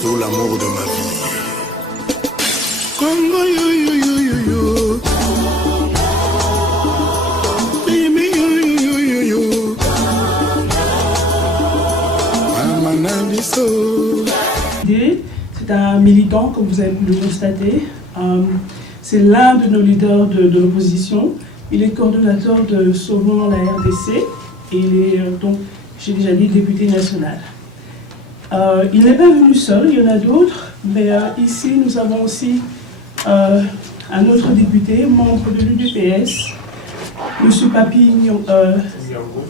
tout l'amour de ma vie. Congo yo yo yo yo yo. Baby yo yo yo yo yo. Amanabiso. C'est un militant, comme vous avez pu le constater. C'est l'un de nos leaders de l'opposition. Il est coordonnateur de Sauvons la RDC et il est donc, j'ai déjà dit, député national. Il n'est pas venu seul, il y en a d'autres, mais ici nous avons aussi un autre député, membre de l'UDPS, M. Papi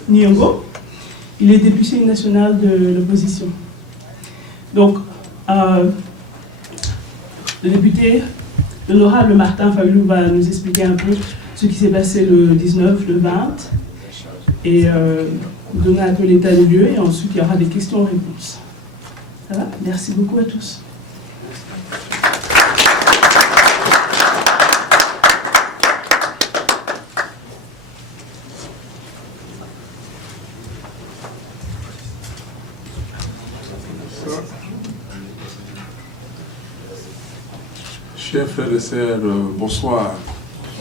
Nyongo. Il est député national de l'opposition. Donc, le député, l'honorable Martin Fayulu va nous expliquer un peu ce qui s'est passé le 19, le 20, et nous donner un peu l'état des lieux, et ensuite il y aura des questions-réponses. Ça va? Merci beaucoup à tous. Chers frères et sœurs, bonsoir.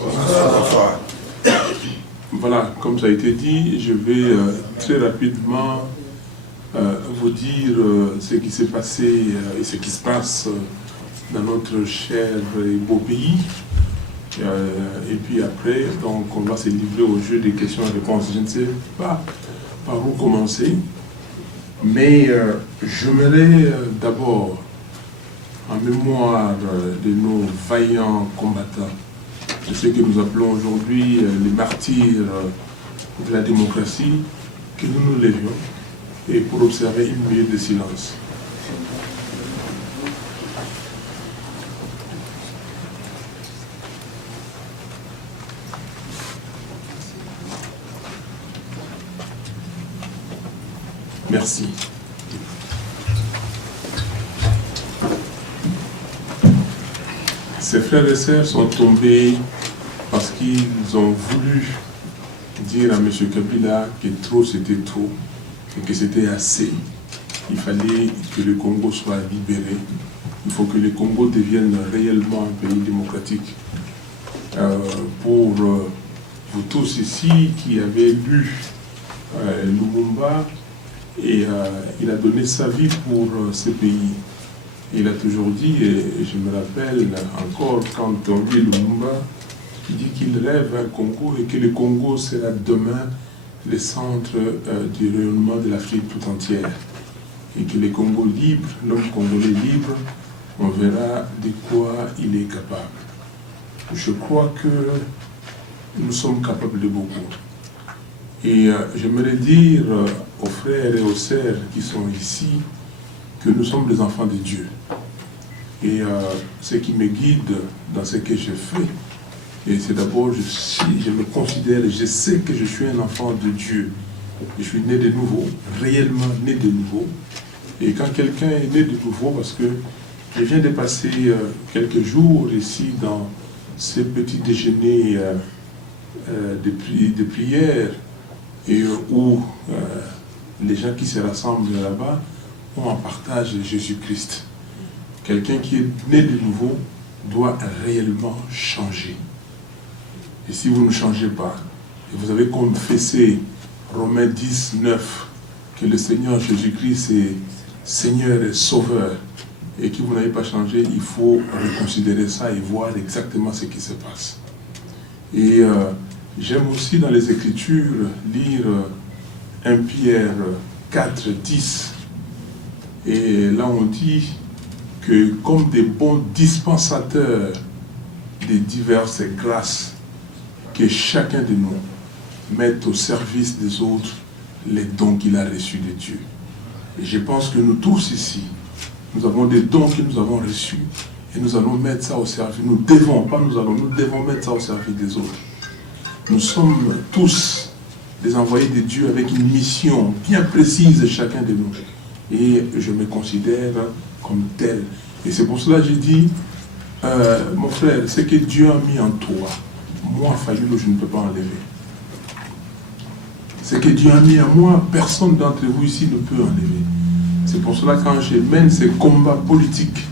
Bonsoir. Voilà, comme ça a été dit, je vais très rapidement vous dire ce qui s'est passé et ce qui se passe dans notre cher et beau pays. Et puis après, donc, on va se livrer au jeu des questions et réponses. Je ne sais pas par où commencer, mais j'aimerais d'abord, en mémoire de nos vaillants combattants, de ceux que nous appelons aujourd'hui les martyrs de la démocratie, que nous nous levions et pour observer une minute de silence. Merci. Ces frères et sœurs sont tombés parce qu'ils ont voulu dire à M. Kabila que trop c'était trop et que c'était assez. Il fallait que le Congo soit libéré. Il faut que le Congo devienne réellement un pays démocratique. Pour vous tous ici qui avez lu Lumumba, et il a donné sa vie pour ce pays. Il a toujours dit, et je me rappelle encore quand on lit Lumumba, il dit qu'il rêve un Congo et que le Congo sera demain le centre du rayonnement de l'Afrique tout entière. Et que le Congo libre, l'homme congolais libre, on verra de quoi il est capable. Je crois que nous sommes capables de beaucoup. Et j'aimerais dire aux frères et aux sœurs qui sont ici que nous sommes des enfants de Dieu. Et ce qui me guide dans ce que je fais, et c'est d'abord, je me considère, je sais que je suis un enfant de Dieu. Je suis né de nouveau, réellement né de nouveau. Et quand quelqu'un est né de nouveau, parce que je viens de passer quelques jours ici dans ce petit déjeuner de prière, et où les gens qui se rassemblent là-bas ont en partage Jésus-Christ. Quelqu'un qui est né de nouveau doit réellement changer. Et si vous ne changez pas, et vous avez confessé Romains 10, 9, que le Seigneur Jésus-Christ est Seigneur et Sauveur, et que vous n'avez pas changé, il faut reconsidérer ça et voir exactement ce qui se passe. Et j'aime aussi dans les Écritures lire 1 Pierre 4, 10. Et là on dit que comme des bons dispensateurs des diverses grâces, que chacun de nous mette au service des autres les dons qu'il a reçus de Dieu. Et je pense que nous tous ici, nous avons des dons que nous avons reçus et nous allons mettre ça au service. Nous devons mettre ça au service des autres. Nous sommes tous des envoyés de Dieu avec une mission bien précise chacun de nous. Et je me considère comme tel. Et c'est pour cela que j'ai dit, mon frère, ce que Dieu a mis en toi, moi, Fayulu, je ne peux pas enlever. Ce que Dieu a mis en moi, personne d'entre vous ici ne peut enlever. C'est pour cela que quand je mène ces combats politiques,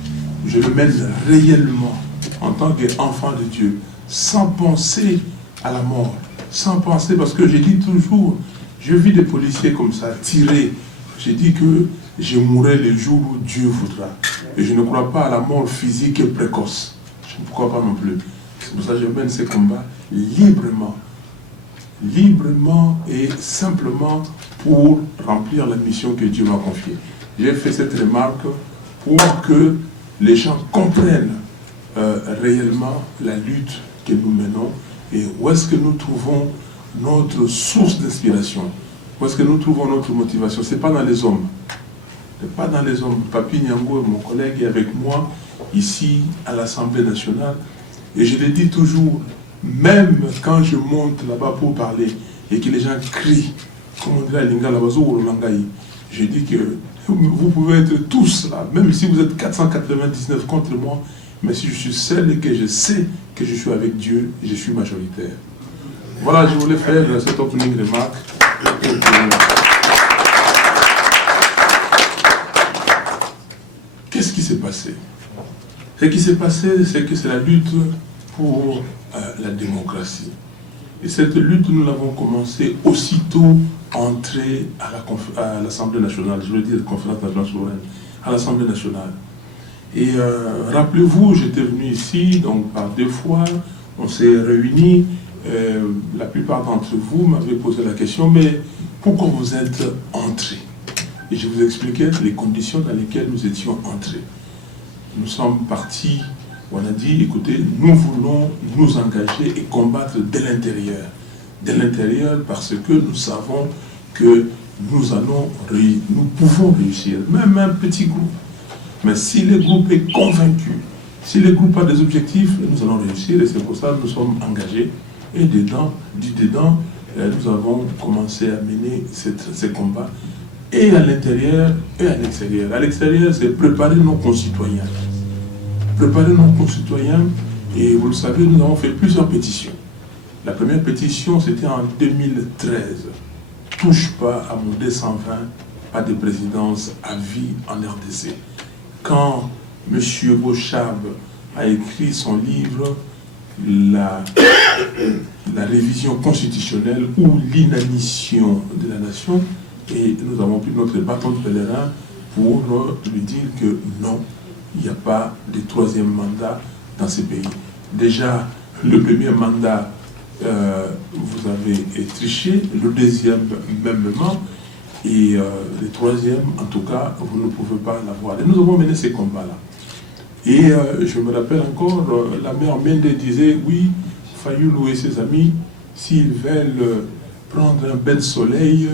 je le mène réellement en tant qu'enfant de Dieu, sans penser à la mort, sans penser, parce que j'ai dit toujours, je vis des policiers comme ça, tirés. J'ai dit que je mourrai le jour où Dieu voudra. Et je ne crois pas à la mort physique et précoce. Je ne crois pas non plus. C'est pour ça que je mène ces combats librement. Librement et simplement pour remplir la mission que Dieu m'a confiée. J'ai fait cette remarque pour que les gens comprennent réellement la lutte que nous menons et où est-ce que nous trouvons notre source d'inspiration, où est-ce que nous trouvons notre motivation. Ce n'est pas dans les hommes. Ce n'est pas dans les hommes. Papi Nyango, mon collègue, est avec moi ici à l'Assemblée nationale. Et je le dis toujours, même quand je monte là-bas pour parler et que les gens crient, comme on dirait à Lingala, je dis que vous pouvez être tous là, même si vous êtes 499 contre moi, mais si je suis seul et que je sais que je suis avec Dieu, je suis majoritaire. Voilà, je voulais faire cette opening remarque. Qu'est-ce qui s'est passé? Ce qui s'est passé, c'est que c'est la lutte pour la démocratie. Et cette lutte, nous l'avons commencé aussitôt entrée à l'Assemblée nationale, je veux dire conférence nationale souveraine, à l'Assemblée nationale. Et rappelez-vous, j'étais venu ici, donc par 2 fois, on s'est réunis, la plupart d'entre vous m'avaient posé la question, mais pourquoi vous êtes entrés? Et je vous expliquais les conditions dans lesquelles nous étions entrés. Nous sommes partis, on a dit, écoutez, nous voulons nous engager et combattre de l'intérieur. De l'intérieur parce que nous savons que nous pouvons réussir, même un petit groupe. Mais si le groupe est convaincu, si le groupe a des objectifs, nous allons réussir et c'est pour ça que nous sommes engagés. Et dedans, nous avons commencé à mener ces combats et à l'intérieur et à l'extérieur. À l'extérieur, c'est préparer nos concitoyens. Préparer nos concitoyens, et vous le savez, nous avons fait plusieurs pétitions. La première pétition, c'était en 2013. Touche pas à mon 220, pas de présidence à vie en RDC. Quand M. Bochab a écrit son livre, la révision constitutionnelle ou l'inanition de la nation, et nous avons pris notre bâton de pèlerin pour lui dire que non, il n'y a pas de 3e mandat dans ce pays. Déjà, le premier mandat, vous avez triché, le 2e mêmement, et le 3e, en tout cas, vous ne pouvez pas l'avoir. Et nous avons mené ces combats-là. Et je me rappelle encore, la mère Mende disait, oui, Fayoulou et ses amis, s'ils veulent prendre un bain de soleil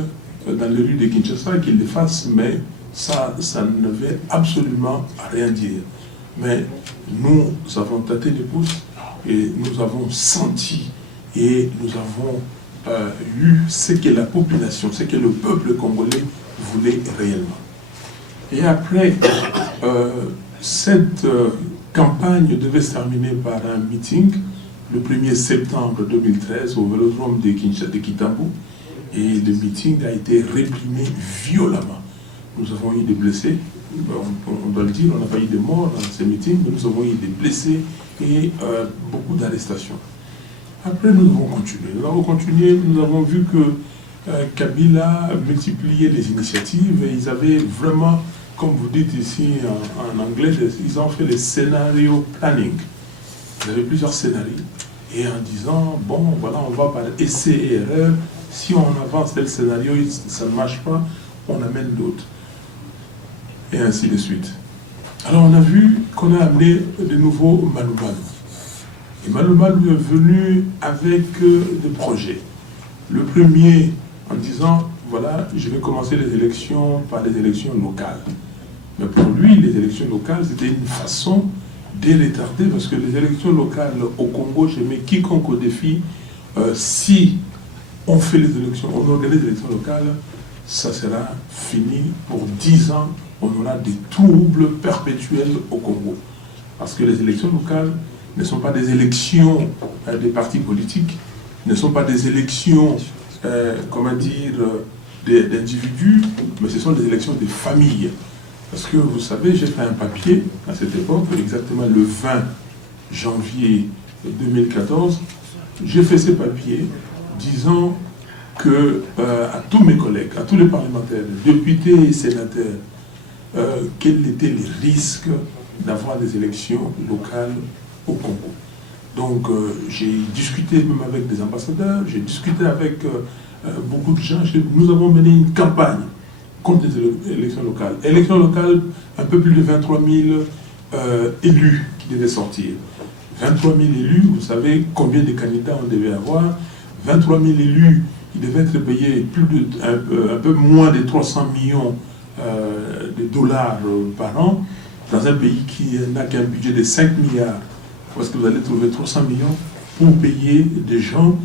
dans les rues de Kinshasa, qu'ils le fassent, mais ça ne veut absolument rien dire. Mais nous avons tâté les pouces et nous avons senti et nous avons eu ce que la population, ce que le peuple congolais voulait réellement. Et après, cette campagne devait se terminer par un meeting le 1er septembre 2013 au Vélodrome de Kitambo. Et le meeting a été réprimé violemment. Nous avons eu des blessés, on doit le dire, on n'a pas eu de morts dans ce meeting, mais nous avons eu des blessés et beaucoup d'arrestations. Après, nous avons continué. Nous avons vu que Kabila multipliait les initiatives et ils avaient vraiment, comme vous dites ici en anglais, ils ont fait le scénario planning. Ils avaient plusieurs scénarios. Et en disant, bon, voilà, on va par essai et erreur. Si on avance tel scénario, ça ne marche pas, on amène d'autres. Et ainsi de suite. Alors on a vu qu'on a amené de nouveau Maloumalou. Et Maloumalou est venu avec des projets. Le premier en disant, voilà, je vais commencer les élections par les élections locales. Mais pour lui, les élections locales, c'était une façon de retarder, parce que les élections locales au Congo, je mets quiconque au défi, si on fait les élections, on organise les élections locales, ça sera fini pour 10 ans, on aura des troubles perpétuels au Congo. Parce que les élections locales ne sont pas des élections des partis politiques, ne sont pas des élections, comment dire, d'individus, mais ce sont des élections des familles. Parce que vous savez, j'ai fait un papier à cette époque, exactement le 20 janvier 2014. J'ai fait ce papier disant que à tous mes collègues, à tous les parlementaires, députés et sénateurs, quels étaient les risques d'avoir des élections locales au Congo. Donc j'ai discuté même avec des ambassadeurs, j'ai discuté avec beaucoup de gens. Nous avons mené une campagne contre les élections locales. Élections locales, un peu plus de 23 000 élus qui devaient sortir. 23 000 élus, vous savez combien de candidats on devait avoir. 23 000 élus, ils devaient être payés un peu moins de 300 millions de dollars par an, dans un pays qui n'a qu'un budget de 5 milliards. Parce que vous allez trouver 300 millions pour payer des gens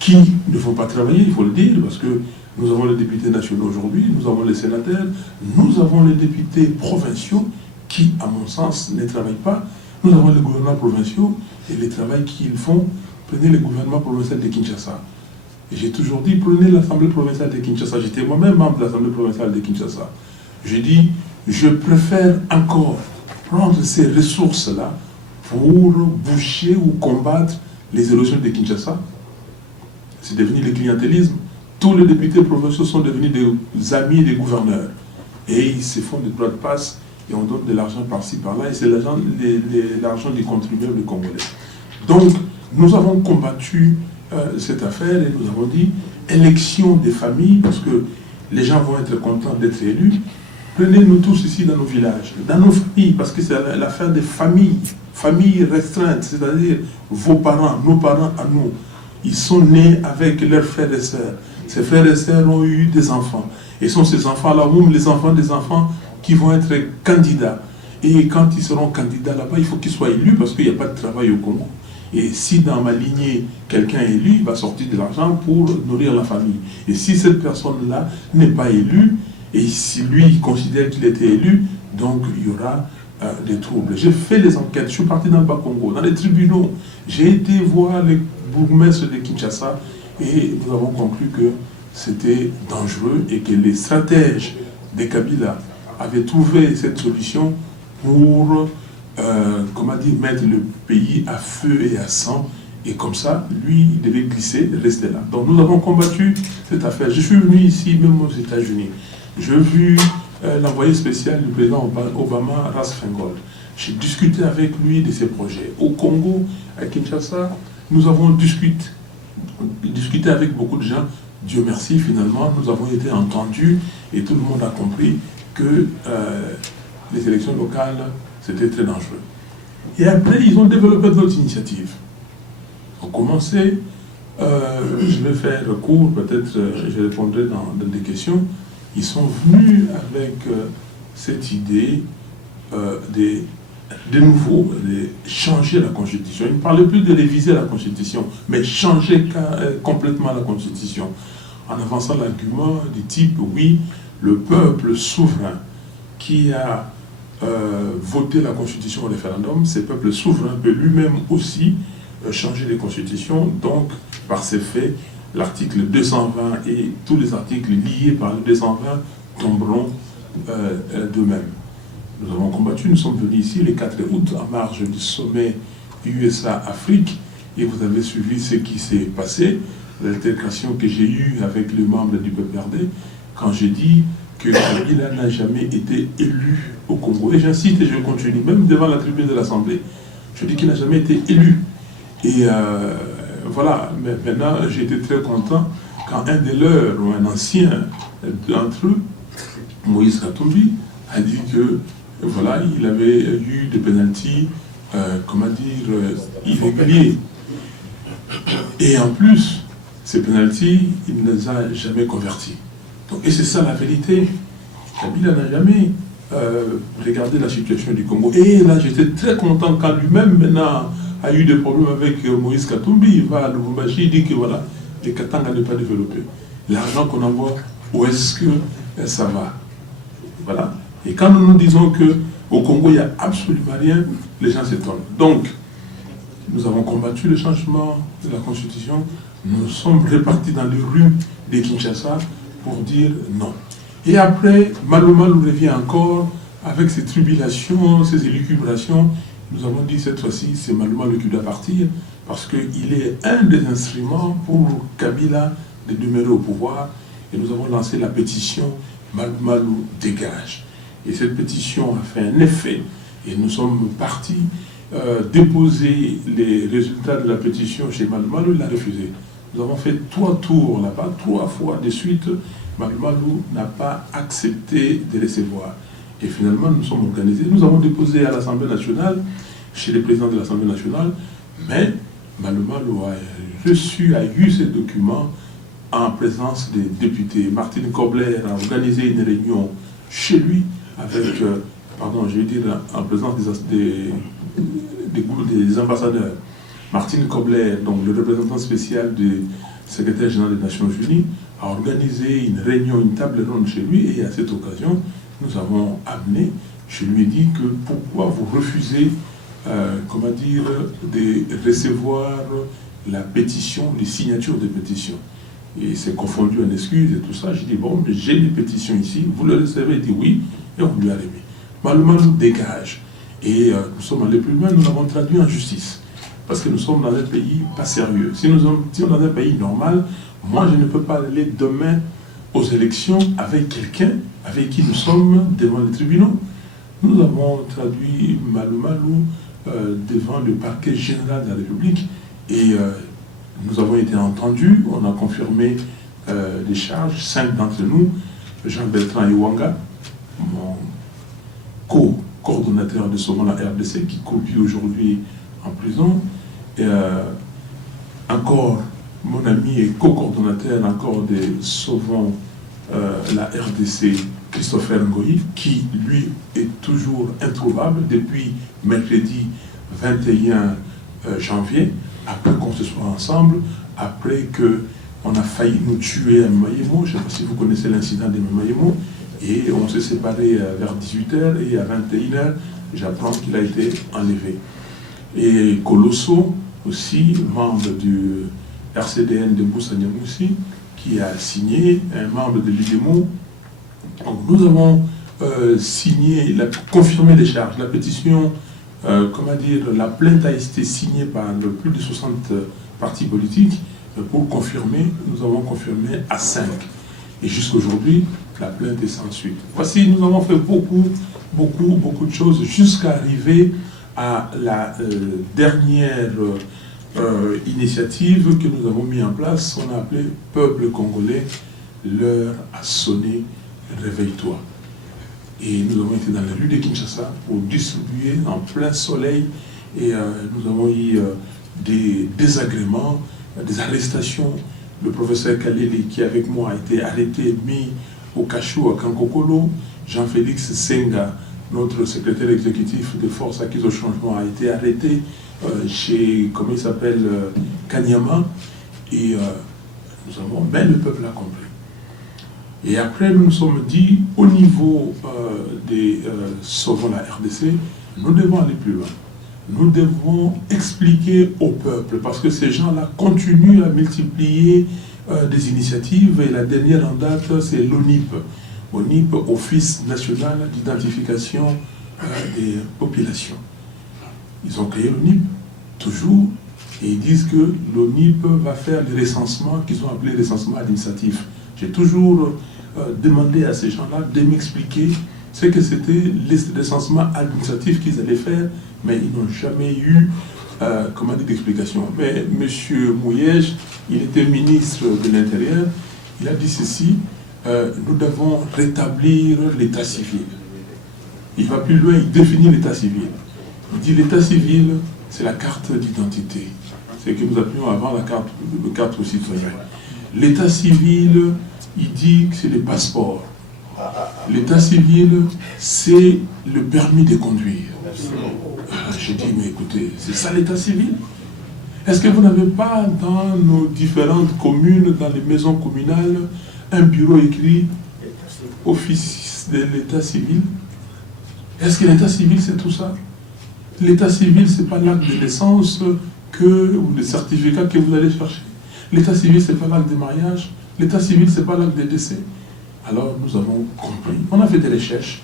qui ne vont pas travailler, il faut le dire, parce que nous avons les députés nationaux aujourd'hui, nous avons les sénateurs, nous avons les députés provinciaux qui, à mon sens, ne travaillent pas. Nous avons les gouvernements provinciaux et le travail qu'ils font. Prenez le gouvernement provincial de Kinshasa. Et j'ai toujours dit, prenez l'Assemblée provinciale de Kinshasa. J'étais moi-même membre de l'Assemblée provinciale de Kinshasa. J'ai dit, je préfère encore prendre ces ressources-là pour boucher ou combattre les érosions de Kinshasa. C'est devenu le clientélisme. Tous les députés provinciaux sont devenus des amis des gouverneurs. Et ils se font des droits de passe et on donne de l'argent par-ci, par-là. Et c'est l'argent des contribuables congolais. Donc, nous avons combattu cette affaire et nous avons dit élection des familles, parce que les gens vont être contents d'être élus. Prenez-nous tous ici dans nos villages, dans nos familles, parce que c'est l'affaire des familles, familles restreintes, c'est-à-dire vos parents, nos parents à nous. Ils sont nés avec leurs frères et sœurs. Ces frères et sœurs ont eu des enfants. Et sont ces enfants-là, ou les enfants des enfants, qui vont être candidats. Et quand ils seront candidats là-bas, il faut qu'ils soient élus, parce qu'il n'y a pas de travail au Congo. Et si dans ma lignée, quelqu'un est élu, il va sortir de l'argent pour nourrir la famille. Et si cette personne-là n'est pas élue, et si lui il considère qu'il était élu, donc il y aura des troubles. J'ai fait les enquêtes, je suis parti dans le Bas-Congo, dans les tribunaux. J'ai été voir les bourgmestres de Kinshasa et nous avons conclu que c'était dangereux et que les stratèges de Kabila avaient trouvé cette solution pour mettre le pays à feu et à sang. Et comme ça, lui, il devait glisser, rester là. Donc nous avons combattu cette affaire. Je suis venu ici, même aux États-Unis. J'ai vu l'envoyé spécial du président Obama, Ras Feingold. J'ai discuté avec lui de ses projets. Au Congo, à Kinshasa, nous avons discuté avec beaucoup de gens. Dieu merci, finalement, nous avons été entendus et tout le monde a compris que les élections locales, c'était très dangereux. Et après, ils ont développé d'autres initiatives. Ils ont commencé, je vais faire court, peut-être je répondrai dans des questions. Ils sont venus avec cette idée de nouveau, de changer la Constitution. Ils ne parlaient plus de réviser la Constitution, mais changer complètement la Constitution. En avançant l'argument du type, oui, le peuple souverain qui a voté la Constitution au référendum, ce peuple souverain peut lui-même aussi changer les constitutions. Donc, par ces faits, l'article 220 et tous les articles liés par le 220 tomberont d'eux-mêmes. Nous avons combattu, nous sommes venus ici le 4 août en marge du sommet USA-Afrique et vous avez suivi ce qui s'est passé, l'altercation que j'ai eue avec les membres du PPRD quand j'ai dit que Kabila n'a jamais été élu au Congo. Et j'insiste et je continue, même devant la tribune de l'Assemblée. Je dis qu'il n'a jamais été élu. Et voilà, mais maintenant j'ai été très content quand un des leurs, ou un ancien d'entre eux, Moïse Katumbi, a dit que voilà, il avait eu des pénaltys, irréguliers. Et en plus, ces pénaltys, il ne les a jamais convertis. Donc, et c'est ça la vérité. Kabila n'a jamais regardé la situation du Congo. Et là, j'étais très content quand lui-même, maintenant, a eu des problèmes avec Moïse Katumbi. Il va à Lubumbashi, il dit que voilà, les Katanga n'est pas développé. L'argent qu'on envoie, où est-ce que ça va? Voilà. Et quand nous nous disons qu'au Congo, il n'y a absolument rien, les gens s'étonnent. Donc, nous avons combattu le changement de la Constitution. Nous sommes répartis dans les rues de Kinshasa pour dire non. Et après, Malou revient encore avec ses tribulations, ses élucubrations, nous avons dit cette fois-ci, c'est Malou Malou qui doit partir, parce qu'il est un des instruments pour Kabila de demeurer au pouvoir. Et nous avons lancé la pétition Malou Malou dégage. Et cette pétition a fait un effet. Et nous sommes partis déposer les résultats de la pétition chez Malou Malou, il a refusé. Nous avons fait 3 tours là-bas, 3 fois de suite. Malou Malou n'a pas accepté de recevoir. Et finalement, nous sommes organisés. Nous avons déposé à l'Assemblée nationale, chez les présidents de l'Assemblée nationale, mais Malou Malou a eu ces documents en présence des députés. Martine Kobler a organisé une réunion chez lui avec, je veux dire, en présence des ambassadeurs. Martine Kobler, donc le représentant spécial du secrétaire général des Nations Unies, a organisé une réunion, une table ronde chez lui, et à cette occasion, nous avons amené, je lui ai dit que pourquoi vous refusez, de recevoir la pétition, les signatures de pétition. Et c'est confondu en excuses et tout ça. J'ai dit, bon, j'ai des pétitions ici, vous le recevez? Il dit oui, et on lui a remis. Malou Malou dégage. Et nous sommes allés plus loin, nous l'avons traduit en justice. Parce que nous sommes dans un pays pas sérieux. Si nous sommes dans un pays normal, moi je ne peux pas aller demain aux élections avec quelqu'un avec qui nous sommes devant les tribunaux. Nous avons traduit Malou Malou devant le parquet général de la République et nous avons été entendus, on a confirmé les charges, 5 d'entre nous, Jean-Bertrand Iwanga, mon co-coordonnateur de Sauvons la RDC, qui copie aujourd'hui en prison, et encore mon ami et co-coordonnateur encore de Sauvons la RDC, Christopher Ngoyi, qui lui est toujours introuvable depuis mercredi 21 janvier, après qu'on se soit ensemble, après qu'on a failli nous tuer à Mayemo. Je ne sais pas si vous connaissez l'incident de Mayemo, et on s'est séparés vers 18h, et à 21h, j'apprends qu'il a été enlevé. Et Colosso, aussi, membre du RCDN de Moussa-Niamoussi, qui a signé, un membre de l'UDEMO. Nous avons signé, confirmé les charges. La pétition, la plainte a été signée par plus de 60 partis politiques. Pour confirmer, nous avons confirmé à 5. Et jusqu'aujourd'hui, la plainte est sans suite. Voici, nous avons fait beaucoup de choses jusqu'à arriver à la dernière initiative que nous avons mis en place. On a appelé Peuple congolais, l'heure a sonné, réveille-toi. Et nous avons été dans les rues de Kinshasa pour distribuer en plein soleil, et nous avons eu des désagréments, des arrestations. Le professeur Kaleli, qui avec moi a été arrêté, mis au cachot à Kankokolo. Jean-Félix Senga, notre secrétaire exécutif de Force Acquise au Changement, a été arrêté chez, comment il s'appelle, Kanyama. Et nous avons, le peuple a compris. Et après, nous nous sommes dit, au niveau des Sauvons la RDC, nous devons aller plus loin. Nous devons expliquer au peuple, parce que ces gens-là continuent à multiplier des initiatives, et la dernière en date, c'est l'ONIP. ONIP, Office national d'identification des populations. Ils ont créé l'ONIP, toujours, et ils disent que l'ONIP va faire le recensement qu'ils ont appelé recensement administratif. J'ai toujours demandé à ces gens-là de m'expliquer ce que c'était le recensement administratif qu'ils allaient faire, mais ils n'ont jamais eu d'explication. Mais M. Mouyej, il était ministre de l'Intérieur, il a dit ceci, nous devons rétablir l'état civil. Il va plus loin, il définit l'état civil. Il dit l'état civil, c'est la carte d'identité. C'est ce que nous appelions avant la carte aux citoyens. L'état civil, il dit que c'est le passeport. L'état civil, c'est le permis de conduire. J'ai dit, mais écoutez, c'est ça l'état civil? Est-ce que vous n'avez pas dans nos différentes communes, dans les maisons communales, un bureau écrit Office de l'état civil? Est-ce que l'état civil, c'est tout ça? L'état civil, ce n'est pas l'acte de naissance ou le certificat que vous allez chercher. L'état civil, ce n'est pas l'acte de mariage. L'état civil, ce n'est pas l'acte de décès. Alors, nous avons compris. On a fait des recherches.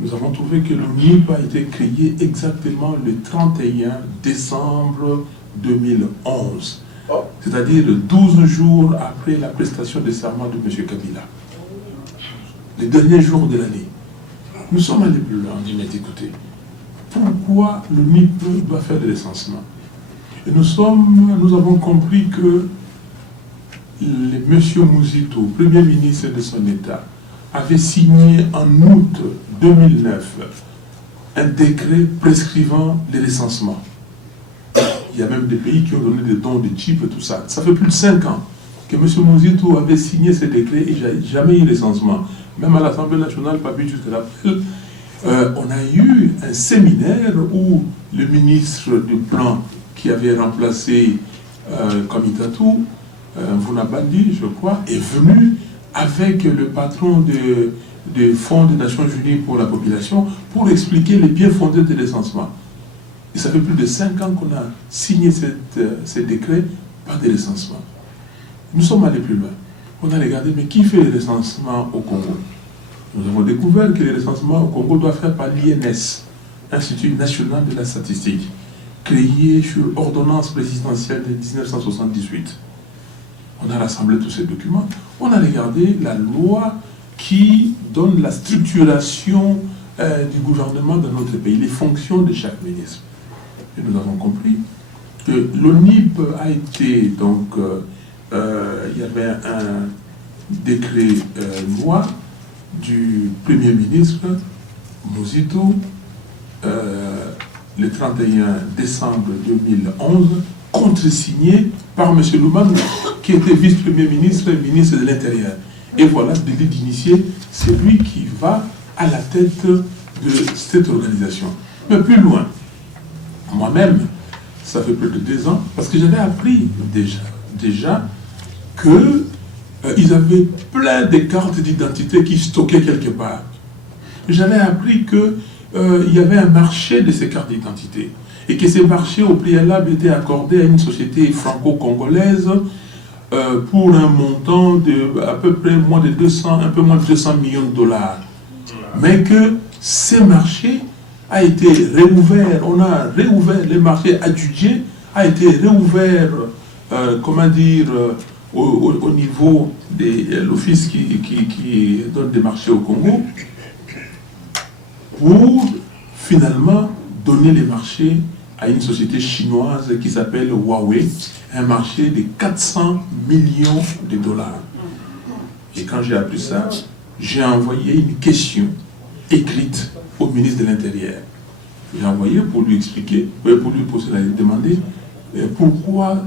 nous avons trouvé que le NIP a été créé exactement le 31 décembre 2011, c'est-à-dire 12 jours après la prestation de serment de M. Kabila, les derniers jours de l'année. Nous sommes allés plus loin, on dit, mais écoutez, pourquoi le NIP doit faire des recensements? Et nous avons compris que M. Mouzito, Premier ministre de son État, avait signé en août 2009 un décret prescrivant les recensements. Il y a même des pays qui ont donné des dons de chips et tout ça. Ça fait plus de 5 ans que M. Mouzito avait signé ce décret et il n'y a jamais eu de recensement. Même à l'Assemblée nationale, pas plus jusqu'à l'appel, on a eu un séminaire où le ministre du Plan qui avait remplacé Kamitatou, Vunabandi, je crois, est venu avec le patron du Fonds des Nations Unies pour la population pour expliquer les bien fondés des recensements. Et ça fait plus de 5 ans qu'on a signé ce décret, pas de recensement. Nous sommes allés plus loin. On a regardé, mais qui fait les recensements au Congo? Nous avons découvert que les recensements au Congo doivent faire par l'INS, Institut National de la Statistique, créé sur ordonnance présidentielle de 1978. On a rassemblé tous ces documents. On a regardé la loi qui donne la structuration du gouvernement dans notre pays, les fonctions de chaque ministre. Et nous avons compris que l'ONIP a été, donc, il y avait un décret loi du Premier ministre Mouzito le 31 décembre 2011, contresigné par M. Loumane, qui était vice-premier ministre et ministre de l'Intérieur. Et voilà, délit d'initié, c'est lui qui va à la tête de cette organisation. Mais plus loin, moi-même, ça fait plus de 2 ans, parce que j'avais appris déjà que ils avaient plein de cartes d'identité qui stockaient quelque part. J'avais appris que il y avait un marché de ces cartes d'identité et que ces marchés au préalable étaient accordés à une société franco-congolaise pour un montant de à peu près un peu moins de 200 millions de dollars. Mais que ces marchés a été réouvert, on a réouvert les marchés adjugés, a été réouvert, comment dire, au niveau de l'office qui donne des marchés au Congo, pour finalement donner les marchés à une société chinoise qui s'appelle Huawei, un marché de 400 millions de dollars. Et quand j'ai appris ça, j'ai envoyé une question écrite au ministre de l'Intérieur. J'ai envoyé pour lui expliquer, pour lui demander pourquoi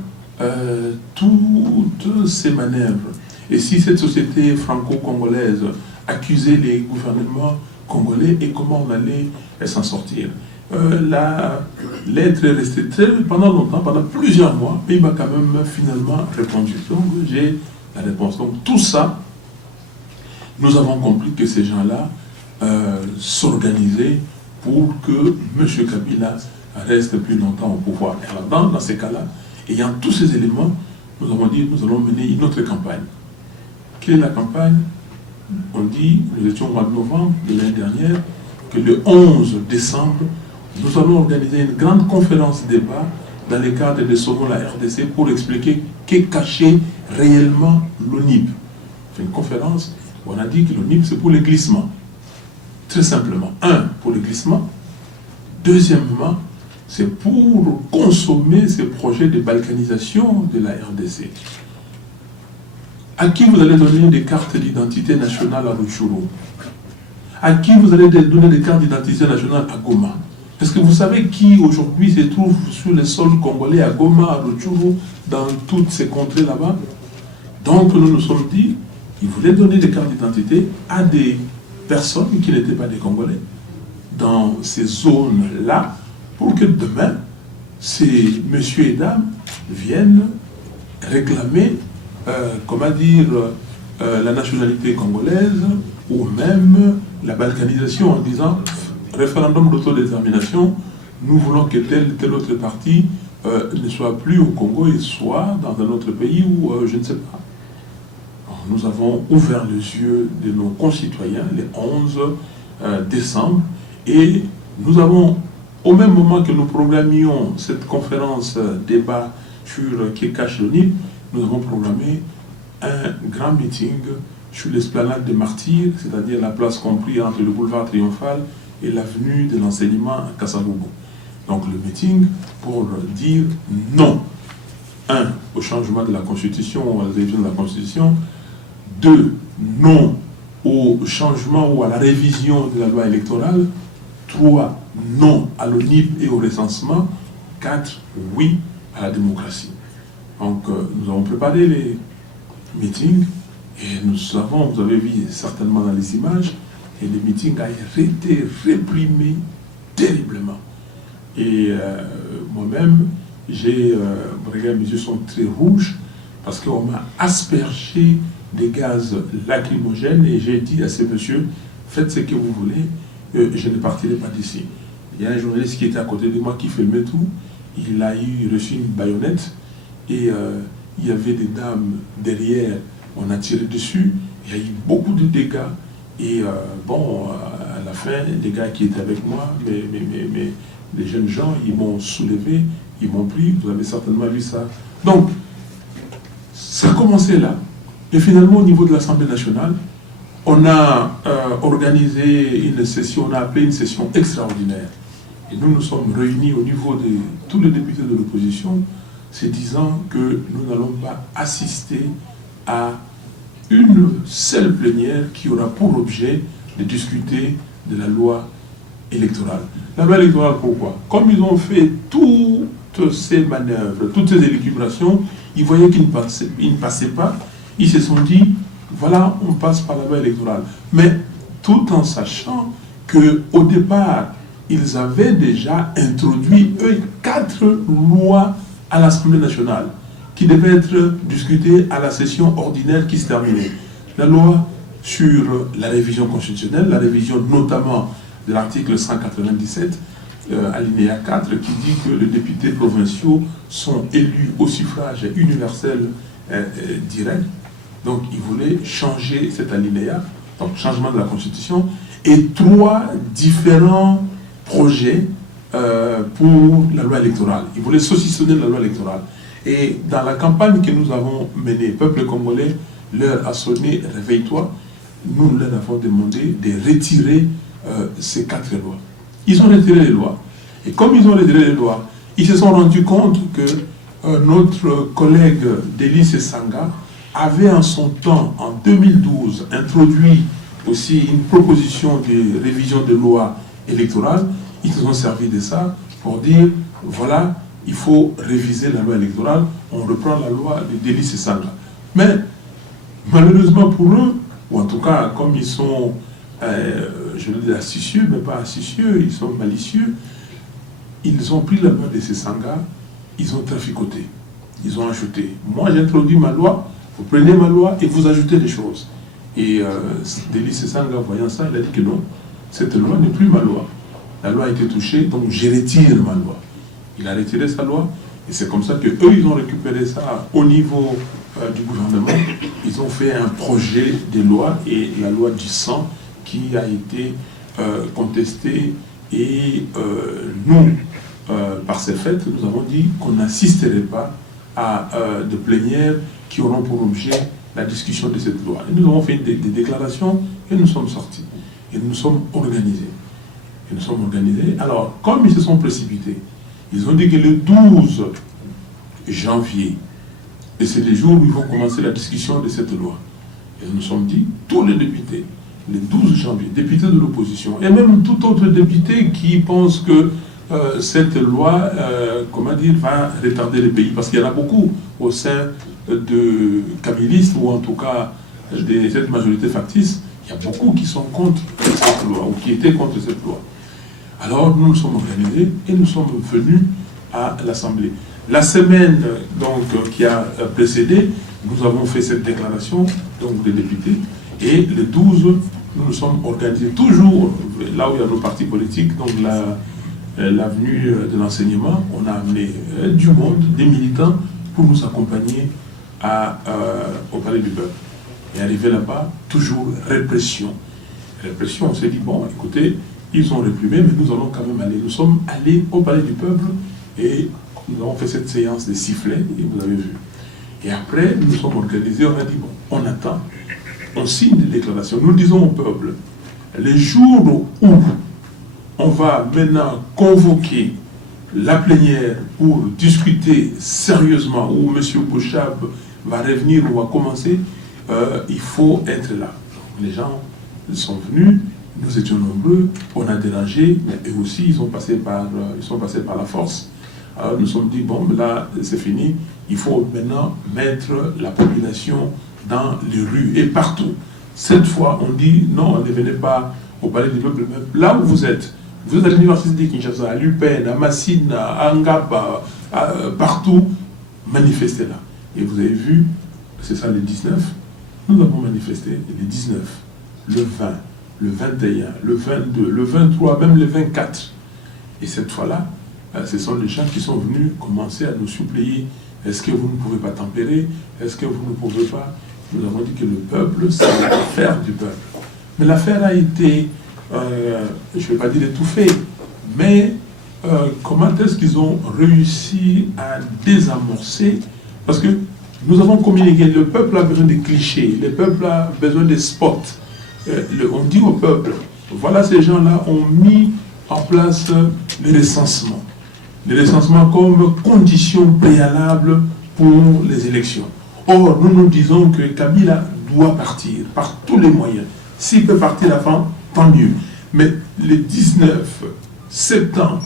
toutes ces manœuvres. Et si cette société franco-congolaise accusait les gouvernements congolais et comment on allait s'en sortir. La lettre est restée pendant longtemps, pendant plusieurs mois, et il m'a quand même finalement répondu. Donc j'ai la réponse. Donc tout ça, nous avons compris que ces gens-là s'organisaient pour que M. Kabila reste plus longtemps au pouvoir. Et alors, dans ces cas-là, ayant tous ces éléments, nous avons dit nous allons mener une autre campagne. Quelle est la campagne? On dit, nous étions au mois de novembre de l'année dernière, que le 11 décembre, nous allons organiser une grande conférence débat dans le cadre de Sauvons la RDC pour expliquer qu'est caché réellement l'ONIP. C'est une conférence où on a dit que l'ONIP c'est pour les glissements. Très simplement. Pour les glissements. Deuxièmement, c'est pour consommer ces projets de balkanisation de la RDC. À qui vous allez donner des cartes d'identité nationale à Rutshuru? À qui vous allez donner des cartes d'identité nationale à Goma? Est-ce que vous savez qui aujourd'hui se trouve sur les sols congolais à Goma, à Rutshuru, dans toutes ces contrées là-bas? Donc nous nous sommes dit, ils voulaient donner des cartes d'identité à des personnes qui n'étaient pas des Congolais dans ces zones-là, pour que demain, ces messieurs et dames viennent réclamer comment dire, la nationalité congolaise ou même la balkanisation en disant référendum d'autodétermination, nous voulons que telle autre partie ne soit plus au Congo et soit dans un autre pays ou je ne sais pas. Alors, nous avons ouvert les yeux de nos concitoyens, les 11 décembre. Et nous avons, au même moment que nous programmions cette conférence débat sur qui cache le Nil, nous avons programmé un grand meeting sur l'esplanade des Martyrs, c'est-à-dire la place comprise entre le boulevard Triomphal et l'avenue de l'enseignement à Kassavubu. Donc le meeting pour dire non, un, au changement de la Constitution ou à la révision de la Constitution, deux, non au changement ou à la révision de la loi électorale, trois, non à l'ONIP et au recensement, quatre, oui à la démocratie. Donc nous avons préparé les meetings et nous savons, vous avez vu certainement dans les images, et les meetings ont été réprimés terriblement. Et moi-même, regarde, mes yeux sont très rouges parce qu'on m'a aspergé des gaz lacrymogènes et j'ai dit à ces messieurs, faites ce que vous voulez, je ne partirai pas d'ici. Il y a un journaliste qui était à côté de moi qui filmait tout, il a reçu une baïonnette et il y avait des dames derrière, on a tiré dessus, il y a eu beaucoup de dégâts et à la fin, les gars qui étaient avec moi, mais les jeunes gens, ils m'ont soulevé, ils m'ont pris, vous avez certainement vu ça. Donc, ça a commencé là. Et finalement, au niveau de l'Assemblée nationale, on a organisé une session, on a appelé une session extraordinaire. Et nous nous sommes réunis au niveau de tous les députés de l'opposition, se disant que nous n'allons pas assister à une seule plénière qui aura pour objet de discuter de la loi électorale. La loi électorale, pourquoi? Comme ils ont fait toutes ces manœuvres, toutes ces élucubrations, ils voyaient qu'ils ne passaient pas. Ils se sont dit, voilà, on passe par la loi électorale. Mais tout en sachant qu'au départ, ils avaient déjà introduit 4 lois à l'Assemblée nationale qui devaient être discutées à la session ordinaire qui se terminait. La loi sur la révision constitutionnelle, la révision notamment de l'article 197, alinéa 4, qui dit que les députés provinciaux sont élus au suffrage universel direct. Donc, ils voulaient changer cet alinéa, donc changement de la Constitution, et 3 différents projets pour la loi électorale. Ils voulaient saucissonner la loi électorale. Et dans la campagne que nous avons menée, peuple congolais leur a sonné « Réveille-toi », nous leur avons demandé de retirer ces 4 lois. Ils ont retiré les lois. Et comme ils ont retiré les lois, ils se sont rendus compte que notre collègue Délice Sanga avait en son temps, en 2012, introduit aussi une proposition de révision de loi électorale. Ils se sont servis de ça pour dire, voilà, il faut réviser la loi électorale, on reprend la loi de Délice Sanga. Mais, malheureusement pour eux, ou en tout cas, comme ils sont, je veux dire, astucieux, mais pas astucieux, ils sont malicieux, ils ont pris la loi de Sanga, ils ont traficoté, ils ont ajouté. Moi, j'ai introduit ma loi, vous prenez ma loi et vous ajoutez des choses. Et Délice Sanga, voyant ça, il a dit que non, cette loi n'est plus ma loi. La loi a été touchée, donc je retire ma loi. Il a retiré sa loi, et c'est comme ça qu'eux, ils ont récupéré ça au niveau du gouvernement. Ils ont fait un projet de loi, et la loi du sang, qui a été contestée. Et nous, par ces faits, nous avons dit qu'on n'assisterait pas à de plénières qui auront pour objet la discussion de cette loi. Et nous avons fait des déclarations, et nous sommes sortis. Et nous sommes organisés. Et nous sommes organisés. Alors, comme ils se sont précipités, ils ont dit que le 12 janvier, et c'est le jour où ils vont commencer la discussion de cette loi. Et nous sommes dit, tous les députés, le 12 janvier, députés de l'opposition, et même tout autre député qui pense que cette loi, va retarder le pays, parce qu'il y en a beaucoup au sein de kabylistes, ou en tout cas de cette majorité factice, il y a beaucoup qui sont contre cette loi, ou qui étaient contre cette loi. Alors nous nous sommes organisés et nous sommes venus à l'Assemblée. La semaine donc, qui a précédé, nous avons fait cette déclaration donc, des députés, et le 12, nous nous sommes organisés toujours là où il y a nos partis politiques, donc l'avenue de l'enseignement. On a amené du monde, des militants, pour nous accompagner au Palais du Peuple. Et arrivé là-bas, toujours répression. répression. On s'est dit, bon, écoutez, ils ont réprimé, mais nous allons quand même aller. Nous sommes allés au palais du peuple et nous avons fait cette séance des sifflets, et vous avez vu. Et après, nous sommes organisés, on a dit, bon, on attend, on signe des déclarations. Nous disons au peuple, les jours où on va maintenant convoquer la plénière pour discuter sérieusement, où M. Bouchab va revenir ou va commencer, il faut être là. Les gens sont venus, nous étions nombreux, on a dérangé, mais eux aussi, ils sont passés par la force. Alors, nous sommes dit, bon, là, c'est fini, il faut maintenant mettre la population dans les rues et partout. Cette fois, on dit, non, ne venez pas au palais du peuple, même là où vous êtes à l'université de Kinshasa, à l'UPN, à Massine, à Angaba, partout, manifestez là. Et vous avez vu, c'est ça le 19, nous avons manifesté le 19, le 20, le 21, le 22, le 23, même le 24. Et cette fois-là, ce sont les gens qui sont venus commencer à nous supplier. Est-ce que vous ne pouvez pas tempérer? Est-ce que vous ne pouvez pas? Nous avons dit que le peuple, c'est l'affaire du peuple. Mais l'affaire a été, je ne vais pas dire étouffée, mais comment est-ce qu'ils ont réussi à désamorcer? Parce que nous avons communiqué, le peuple a besoin de clichés, le peuple a besoin de spots. On dit au peuple, voilà, ces gens-là ont mis en place le recensement. Le recensement comme condition préalable pour les élections. Or, nous nous disons que Kabila doit partir par tous les moyens. S'il peut partir avant, tant mieux. Mais le 19 septembre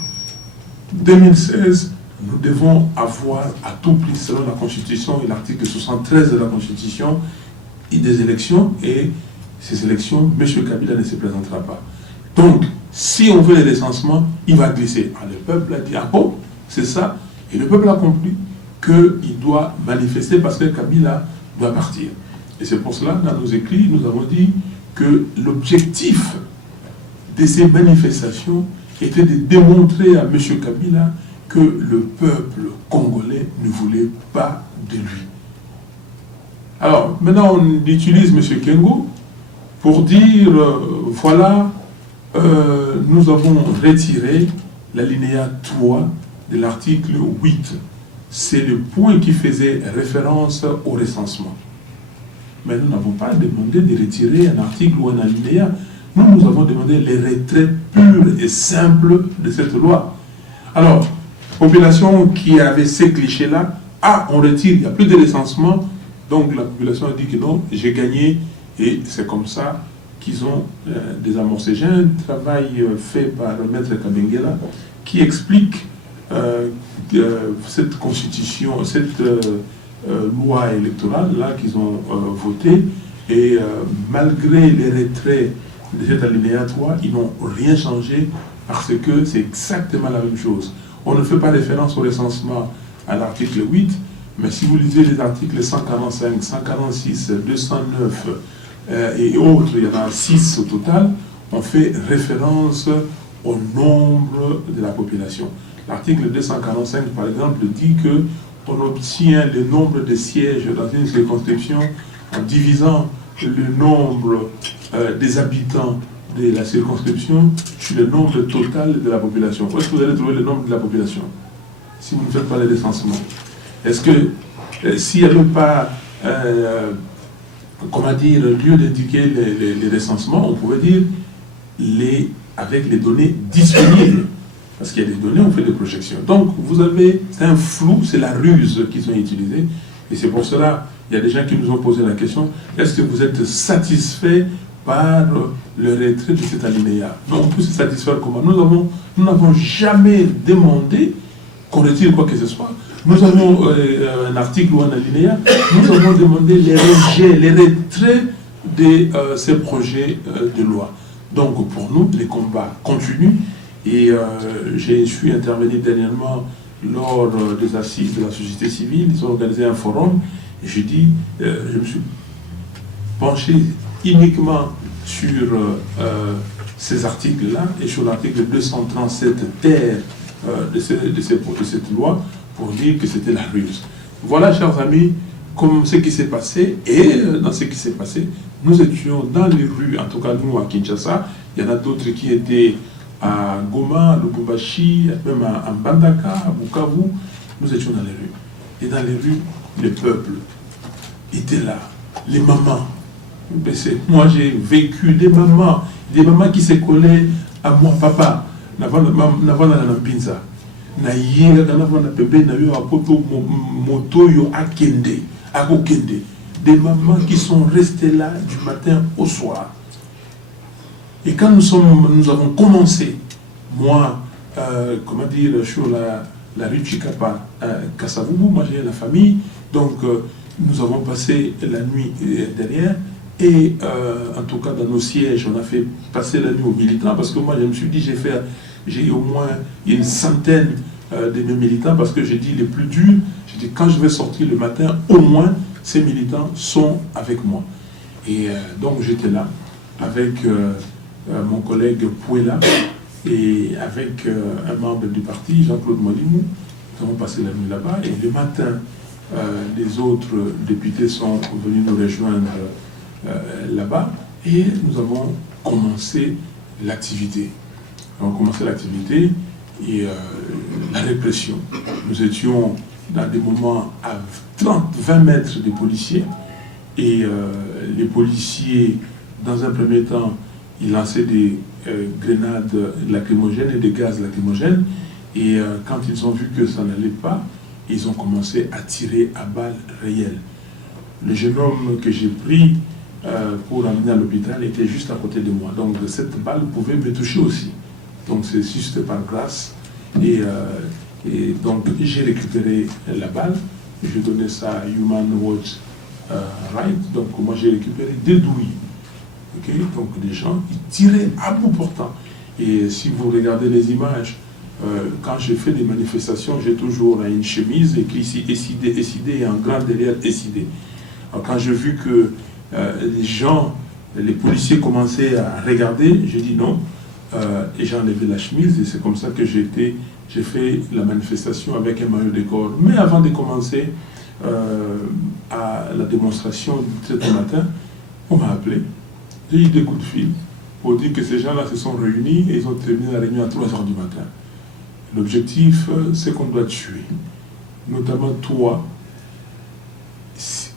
2016, nous devons avoir à tout prix, selon la Constitution et l'article 73 de la Constitution, des élections, et ces élections, M. Kabila ne se présentera pas. Donc, si on veut le recensement, il va glisser. Alors, le peuple a dit, ah bon, c'est ça. Et le peuple a compris qu'il doit manifester parce que Kabila doit partir. Et c'est pour cela, dans nos écrits, nous avons dit que l'objectif de ces manifestations était de démontrer à M. Kabila que le peuple congolais ne voulait pas de lui. Alors, maintenant, on utilise M. Kengo pour dire, voilà, nous avons retiré l'alinéa 3 de l'article 8. C'est le point qui faisait référence au recensement. Mais nous n'avons pas demandé de retirer un article ou un alinéa. Nous avons demandé le retrait pur et simple de cette loi. Alors, population qui avait ces clichés-là, on retire, il n'y a plus de recensement. Donc la population a dit que non, j'ai gagné. Et c'est comme ça qu'ils ont désamorcé. J'ai un travail fait par Maître Kabengela qui explique cette constitution, cette loi électorale-là qu'ils ont votée, et malgré les retraits de cet alinéa 3, ils n'ont rien changé parce que c'est exactement la même chose. On ne fait pas référence au recensement à l'article 8, mais si vous lisez les articles 145, 146, 209 et autres, il y en a 6 au total, on fait référence au nombre de la population. L'article 245, par exemple, dit qu'on obtient le nombre de sièges dans une circonscription en divisant le nombre des habitants de la circonscription sur le nombre total de la population. Où est-ce que vous allez trouver le nombre de la population si vous ne faites pas le recensement? Est-ce que s'il n'y avait pas, comment dire, lieu d'indiquer les recensements, on pouvait dire avec les données disponibles? Parce qu'il y a des données, on fait des projections. Donc, vous avez un flou, c'est la ruse qu'ils ont utilisée. Et c'est pour cela, il y a des gens qui nous ont posé la question, est-ce que vous êtes satisfait par le retrait de cet alinéa? Non, on peut se satisfaire comment? Nous n'avons jamais demandé qu'on retire quoi que ce soit. Nous avons un article ou un alinéa, nous avons demandé les rejets, les retraits de ces projets de loi. Donc, pour nous, les combats continuent. Et je suis intervenu dernièrement lors des assises de la société civile. Ils ont organisé un forum et je me suis penché uniquement sur ces articles-là et sur l'article 237 terre de cette loi pour dire que c'était la ruse. Voilà, chers amis, comme ce qui s'est passé, et dans ce qui s'est passé, nous étions dans les rues, en tout cas nous à Kinshasa, il y en a d'autres qui étaient à Goma, à Lubumbashi, même à Mbandaka, à Bukavu, nous étions dans les rues. Et dans les rues, le peuple était là, les mamans. Moi j'ai vécu des mamans qui se collaient à moi, papa, navana na mpinza. Na yéga na navana pembe na yo apoto moto yo akende, akokende. Des mamans qui sont restées là du matin au soir. Et quand nous avons commencé, moi, comment dire, sur la rue Chikapa, Kassavubu, moi j'ai la famille, donc nous avons passé la nuit derrière, et en tout cas dans nos sièges, on a fait passer la nuit aux militants, parce que moi je me suis dit, j'ai au moins une centaine de mes militants, parce que j'ai dit les plus durs, j'ai dit quand je vais sortir le matin, au moins ces militants sont avec moi. Et donc j'étais là, avec mon collègue Pouela, et avec un membre du parti, Jean-Claude Molinou. Nous avons passé la nuit là-bas, et le matin, les autres députés sont venus nous rejoindre là-bas, et nous avons commencé l'activité. Nous avons commencé l'activité et la répression. Nous étions dans des moments à 30-20 mètres des policiers, et les policiers, dans un premier temps, ils lançaient des grenades lacrymogènes et des gaz lacrymogènes, et quand ils ont vu que ça n'allait pas, ils ont commencé à tirer à balles réelles. Le jeune homme que j'ai pris pour l'amener à l'hôpital était juste à côté de moi, donc cette balle pouvait me toucher aussi. Donc c'est juste par grâce, et donc j'ai récupéré la balle, j'ai donné ça à Human Rights Right, donc moi j'ai récupéré des douilles. Okay? Donc les gens ils tiraient à bout portant. Et si vous regardez les images, quand je fais des manifestations, j'ai toujours une chemise écrit ici SID et en grand derrière SID. Alors quand j'ai vu que les gens, les policiers commençaient à regarder, j'ai dit non, et j'ai enlevé la chemise, et c'est comme ça que j'ai fait la manifestation avec un maillot de corps. Mais avant de commencer à la démonstration du 7 matin, on m'a appelé. J'ai eu des coups de fil pour dire que ces gens-là se sont réunis et ils ont terminé la réunion à 3 h du matin. L'objectif, c'est qu'on doit tuer, notamment toi,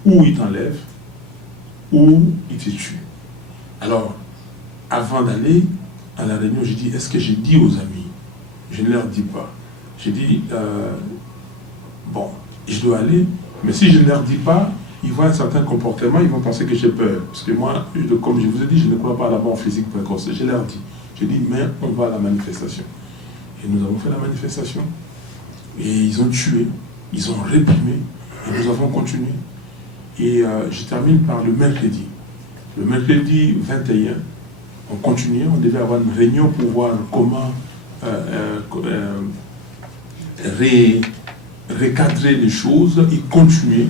ou ils t'enlèvent, ou ils te tuent. Alors, avant d'aller à la réunion, j'ai dit, est-ce que j'ai dit aux amis? Je ne leur dis pas. J'ai dit, bon, je dois aller, mais si je ne leur dis pas, ils voient un certain comportement, ils vont penser que j'ai peur. Parce que moi, comme je vous ai dit, je ne crois pas à la mort physique précoce. Je leur dis. J'ai dit, mais on va à la manifestation. Et nous avons fait la manifestation. Et ils ont tué, ils ont réprimé, et nous avons continué. Et je termine par le mercredi. Le mercredi 21, on continuait, on devait avoir une réunion pour voir comment recadrer les choses et continuer.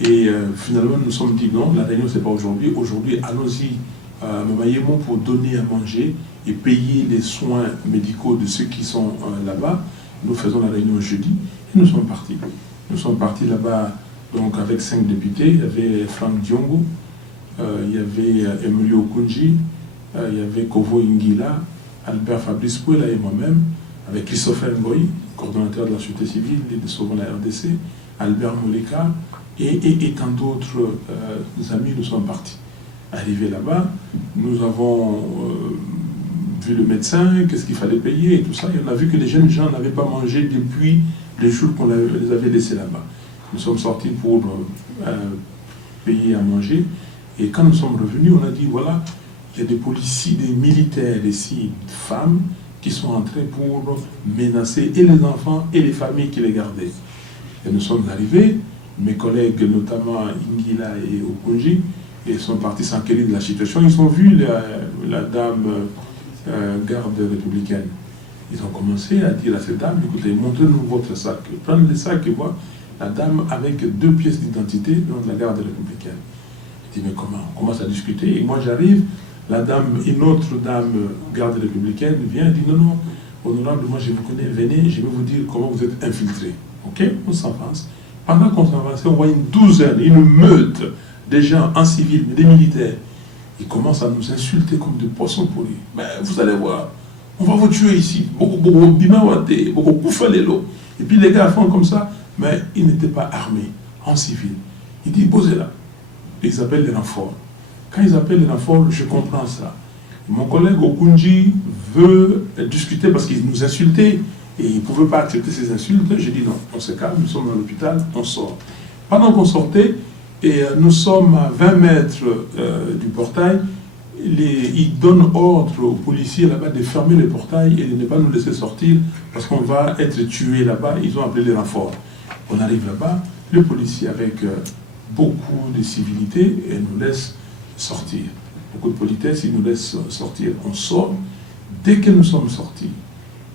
Et finalement, nous nous sommes dit non, la réunion, ce n'est pas aujourd'hui. Aujourd'hui, allons-y à Mamayemo pour donner à manger et payer les soins médicaux de ceux qui sont là-bas. Nous faisons la réunion jeudi et nous sommes partis. Nous sommes partis là-bas donc, avec 5 députés. Il y avait Franck Diongo, il y avait Emilio Okunji, il y avait Kovo Ingila, Albert Fabrice Pouela et moi-même, avec Christopher Ngoï, coordonnateur de la société civile et de Sauvons la RDC, Albert Moleka, et tant d'autres amis, nous sommes partis. Arrivés là-bas, nous avons vu le médecin, qu'est-ce qu'il fallait payer et tout ça, et on a vu que les jeunes gens n'avaient pas mangé depuis les jours qu'on les avait laissés là-bas. Nous sommes sortis pour payer à manger, et quand nous sommes revenus, on a dit, voilà, il y a des policiers, des militaires ici, femmes, qui sont entrés pour menacer et les enfants et les familles qui les gardaient. Et nous sommes arrivés, mes collègues, notamment Ingila et Okunji, ils sont partis s'enquérir de la situation. Ils ont vu la dame garde républicaine. Ils ont commencé à dire à cette dame, écoutez, montrez-nous votre sac. Prenez le sac et voir la dame avec 2 pièces d'identité de la garde républicaine. Je dis, mais comment? On commence à discuter. Et moi, j'arrive, la dame, une autre dame garde républicaine vient et dit, non, non, honorable, moi je vous connais, venez, je vais vous dire comment vous êtes infiltré. Ok? On s'avance. Pendant qu'on s'avançait, on voit une douzaine, une meute des gens en civil, mais des militaires. Ils commencent à nous insulter comme des poissons pourris. Mais vous allez voir, on va vous tuer ici. Et puis les gars font comme ça, mais ils n'étaient pas armés, en civil. Ils disent, posez là. Ils appellent les renforts. Quand ils appellent les renforts, je comprends ça. Mon collègue Okunji veut discuter parce qu'il nous insultait et il ne pouvait pas accepter ces insultes. J'ai dit non, on se calme, nous sommes dans l'hôpital, on sort. Pendant qu'on sortait, et nous sommes à 20 mètres du portail, ils donnent ordre aux policiers là-bas de fermer le portail et de ne pas nous laisser sortir parce qu'on va être tués là-bas. Ils ont appelé les renforts. On arrive là-bas, le policier avec beaucoup de civilité et nous laisse sortir. Beaucoup de politesse, il nous laisse sortir. On sort. Dès que nous sommes sortis,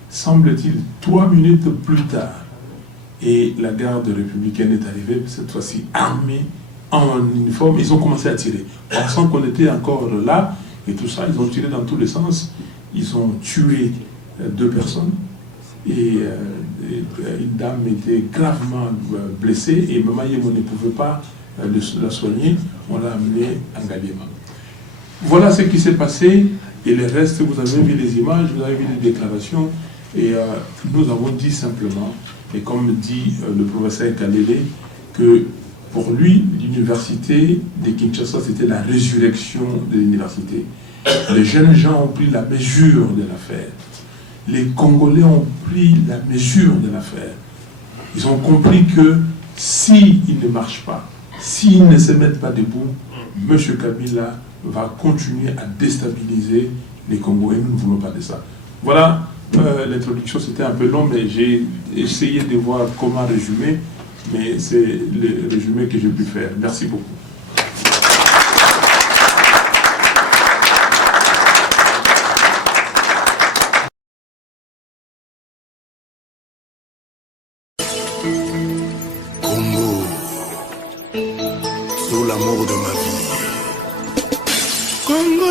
semble-t-il, 3 minutes plus tard, et la garde républicaine est arrivée, cette fois-ci armée, en uniforme, ils ont commencé à tirer. Pensant qu'on était encore là, et tout ça, ils ont tiré dans tous les sens. Ils ont tué 2 personnes, et une dame était gravement blessée, et Maman Yemo ne pouvait pas la soigner. On l'a amenée en Galiema. Voilà ce qui s'est passé, et le reste, vous avez vu les images, vous avez vu les déclarations, et nous avons dit simplement, et comme dit le professeur Kalele, que pour lui, l'université de Kinshasa, c'était la résurrection de l'université. Les jeunes gens ont pris la mesure de l'affaire. Les Congolais ont pris la mesure de l'affaire. Ils ont compris que s'ils ne marchent pas, s'ils ne se mettent pas debout, M. Kabila va continuer à déstabiliser les Congolais. Nous ne voulons pas de ça. Voilà, l'introduction, c'était un peu long, mais j'ai essayé de voir comment résumer, mais c'est le résumé que j'ai pu faire. Merci beaucoup. Congo, sous l'amour de ma vie. Congo,